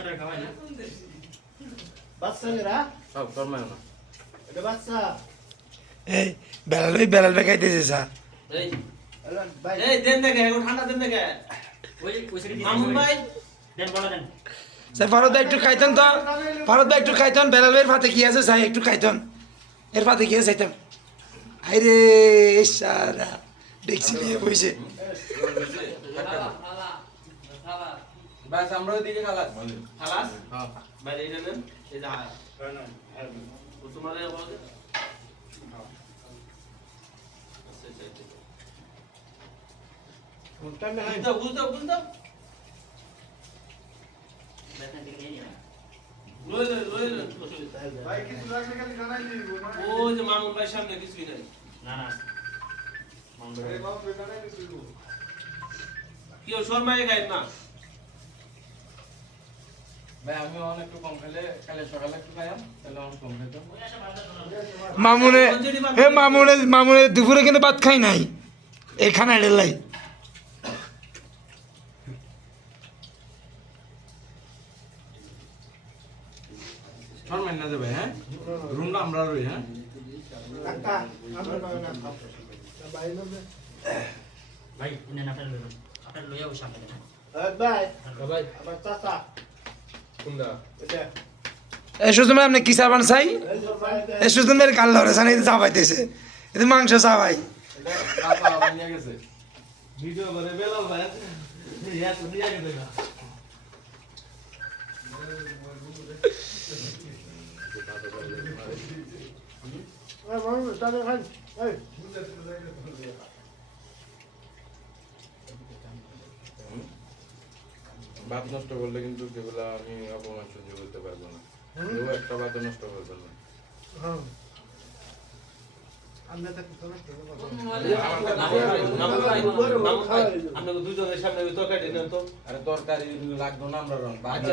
বাচ্চাটা খাওয়াই না বাচ্চা এরা সব ফরমায় না এটা বাচ্চা এই বেলাল বেকাইতেছে স্যার এই ভাই এই দেন না কে এখন ঠান্ডা দেন না কে ওই সাইডে মামুন ভাই দেন বড় দেন স্যার ফারুদ ভাই একটু খাইতেন তো ফারুদ ভাই একটু খাইতেন বেলাল ভাইয়ের ভাতে কি আছে স্যার একটু খাইতেন এর ভাতে কি আছে খাইতেন আরে সারা দেখছি নিয়ে বসে বাস আমরা ওইদিকে খালাস খালাস হ্যাঁ বাইরে এটা নেন এই যা তোমার বলতে কোনটা না বুঝতো বেতন থেকে নিয়ে না লই ভাই কিছু লাগলে খালি জানাই দিব না ও যে মামুন ভাই সামনে কিছুই নাই না না মাউন্ট এই বাবু জানাই দিব কি ও শর্মায় গায় না ভাই আমি অনেক একটু কম খেলে কালে সকালে একটু খাইলাম তাহলে অনেক কম খেতাম মামুনে দুপুরে কিন্তু ভাত খাই নাই এই খানা ডেলাই ফরমায় না দেবে হ্যাঁ রুমটা আমরা রই হ্যাঁ কাকা আমরা না খাও ভাই না ভাই ইনে না ফেলে আপনার লইয়া ও সামনে না ভাই ভাই আমার চাচা কোনটা এটা এই সুজন ভাই আপনি কি চা বান চাই এই যে ভাই এই সুজন ভাইয়ের কাল লড়ে জানি চা পাইতেছে এটা মাংস চা ভাই এটা কাপা বানিয়ে গেছে ভিডিও করে বেলাল ভাই ইয়া তো নিয়ে গেছে না এই বাবু তাহলে খাই এই ভাত নষ্ট করলে কিন্তু সেগুলো আমি অপমান সহ্য করতে পারবো না কেউ একটা ভাত নষ্ট করবে না হ্যাঁ আমরা তো কিছু না আমরা দুজনের সামনে তরকারি নেন তো আরে তরকারি লাগতো না আমরা রং আচ্ছা